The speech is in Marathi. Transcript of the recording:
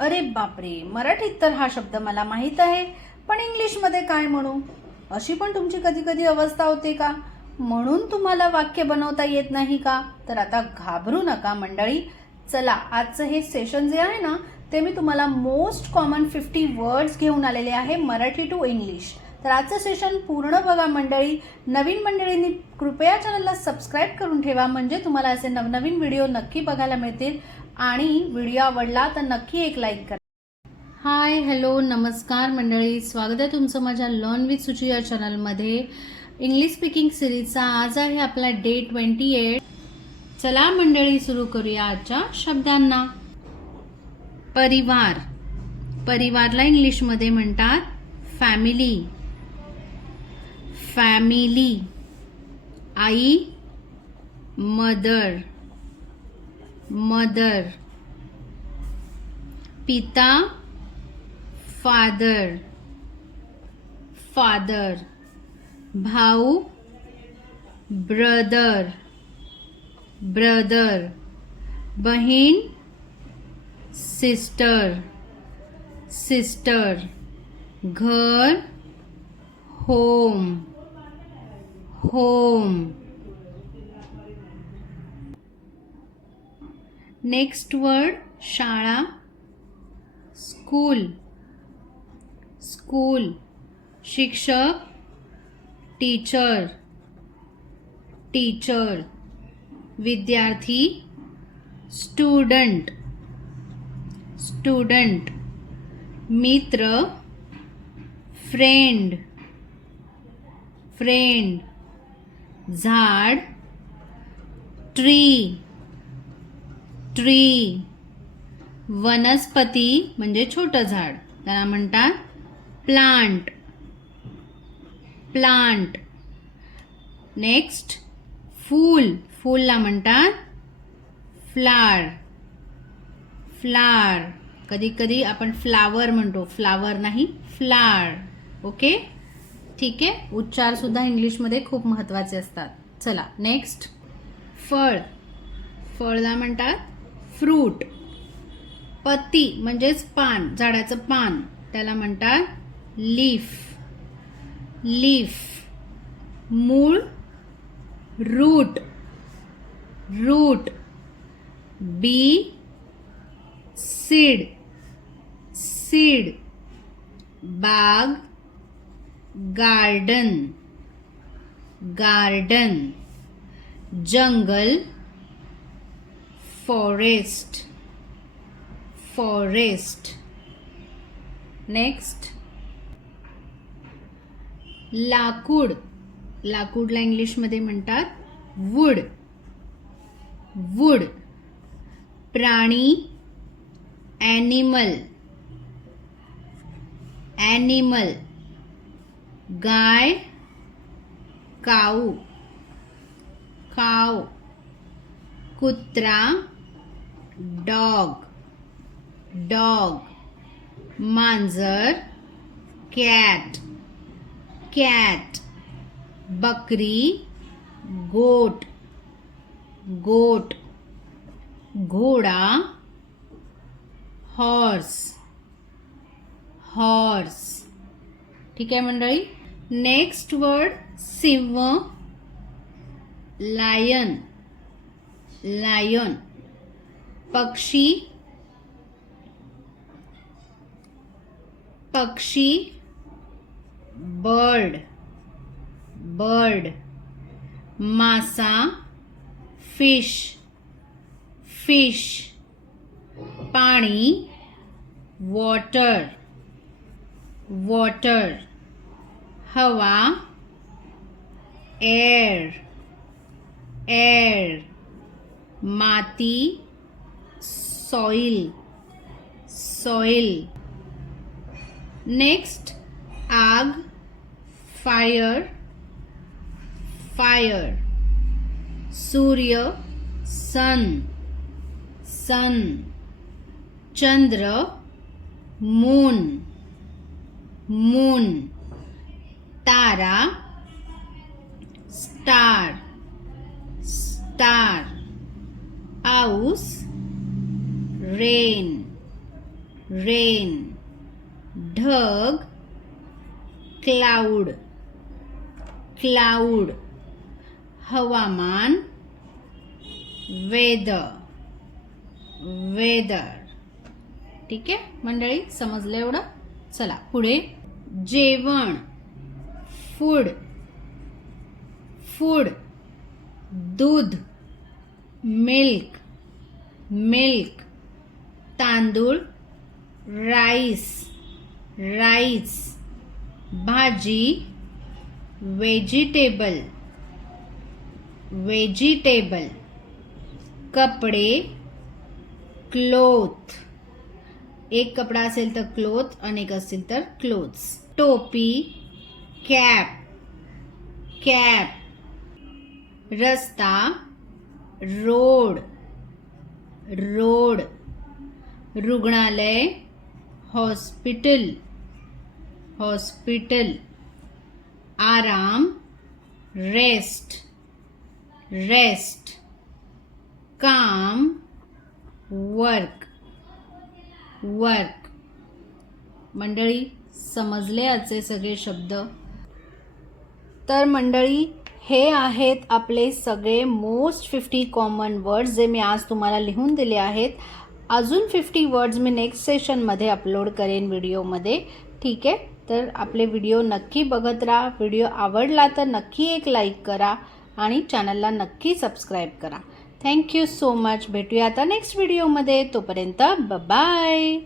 अरे बापरे, मराठीत तर हा शब्द मला माहीत आहे, पण इंग्लिशमध्ये काय म्हणू? अशी पण तुमची कधी कधी अवस्था होते का? म्हणून तुम्हाला वाक्य बनवता येत नाही का? तर आता घाबरू नका मंडळी. चला, आजचं हे सेशन जे आहे ना, ते मी तुम्हाला मोस्ट कॉमन 50 वर्ड्स घेऊन आलेले आहे मराठी टू इंग्लिश. तर आजचं सेशन पूर्ण बघा मंडळी. नवीन मंडळींनी कृपया चॅनलला सबस्क्राईब करून ठेवा, म्हणजे तुम्हाला असे नवनवीन व्हिडिओ नक्की बघायला मिळतील. आणि व्हिडिओ आवडला तर नक्की एक लाईक करा. हाय, हॅलो, नमस्कार मंडळी. स्वागत आहे तुमचं माझ्या लर्न विथ सुची या चॅनलमध्ये. इंग्लिश स्पीकिंग सिरीजचा आज आहे आपला डे 28. चला मंडळी, सुरू करूया आजच्या शब्दांना. परिवार. परिवारला इंग्लिशमध्ये म्हणतात फॅमिली. फॅमिली. आई मदर. मदर. पिता फादर. फादर. भाऊ ब्रदर. ब्रदर. बहीण सिस्टर. सिस्टर. घर होम. होम. नेक्स्ट वर्ड शाळा. स्कूल. स्कूल. शिक्षक टीचर. टीचर. विद्यार्थी स्टुडंट. स्टुडंट. मित्र फ्रेंड. फ्रेंड. झाड ट्री. ट्री. वनस्पती म्हणजे छोटं झाड, त्याला म्हणतात प्लांट. प्लांट. नेक्स्ट फूल. फूलला म्हणतात फ्लावर. फ्लावर. कधी कधी आपण फ्लावर म्हणतो, फ्लावर नाही, फ्लावर. ओके, ठीक आहे. उच्चार सुद्धा इंग्लिशमध्ये खूप महत्त्वाचे असतात. चला नेक्स्ट फळ. फळला म्हणतात फ्रूट. पत्ती म्हणजेच पान, झाडाचं पान, त्याला म्हणतात लीफ. लीफ. मूळ रूट. रूट. बी सीड. सीड. बाग गार्डन. गार्डन. जंगल फॉरेस्ट. फॉरेस्ट. नेक्स्ट लाकूड. लाकूडला इंग्लिशमध्ये म्हणतात वूड. वूड. प्राणी ॲनिमल. ॲनिमल. गाय काऊ. काऊ. कुत्रा डॉग. डॉग. मांजर कॅट. कॅट. बकरी गोट. गोट. घोडा हॉर्स. हॉर्स. ठीक आहे मंडळी. नेक्स्ट वर्ड सिंह. लायन. लायन. पक्षी. पक्षी बर्ड. बर्ड. मासा फिश. फिश. पाणी वॉटर. वॉटर. हवा एअर. एअर. माती सॉइल. सॉइल. नेक्स्ट आग फायर. फायर. सूर्य सन. सन. चंद्र मून. मून. तारा स्टार. स्टार. पाऊस रेन. रेन. ढग, क्लाउड. क्लाउड. हवामान, वेदर. वेदर. ठीक आहे मंडळी, समजलं एवढं? चला पुढे. जेवण, फूड. फूड. दूध, मिल्क. मिल्क. तांदूळ, राईस. राईस. भाजी, व्हेजिटेबल. व्हेजिटेबल. कपडे, क्लोथ. एक कपडा असेल तर क्लोथ, अनेक असतील तर क्लोथ्स. टोपी, कॅप. कॅप. रस्ता, रोड. रोड. रुग्णालय, हॉस्पिटल. हॉस्पिटल. आराम, रेस्ट. रेस्ट. काम, वर्क. वर्क. मंडळी, समजले आजचे सगळे शब्द? तर मंडळी, हे आहेत आपले सगळे मोस्ट 50 कॉमन वर्ड्स जे मी आज तुम्हाला लिहून दिले आहेत. अजून 50 वर्ड्स मी नेक्स्ट सेशनमध्ये अपलोड करेन व्हिडिओमध्ये. ठीक आहे, तर आपले व्हिडिओ नक्की बघत राहा. व्हिडिओ आवडला तर नक्की एक लाईक करा आणि चॅनलला नक्की सबस्क्राईब करा. Thank you so much. भेटूया आता नेक्स्ट व्हिडिओमध्ये. तोपर्यंत बाय.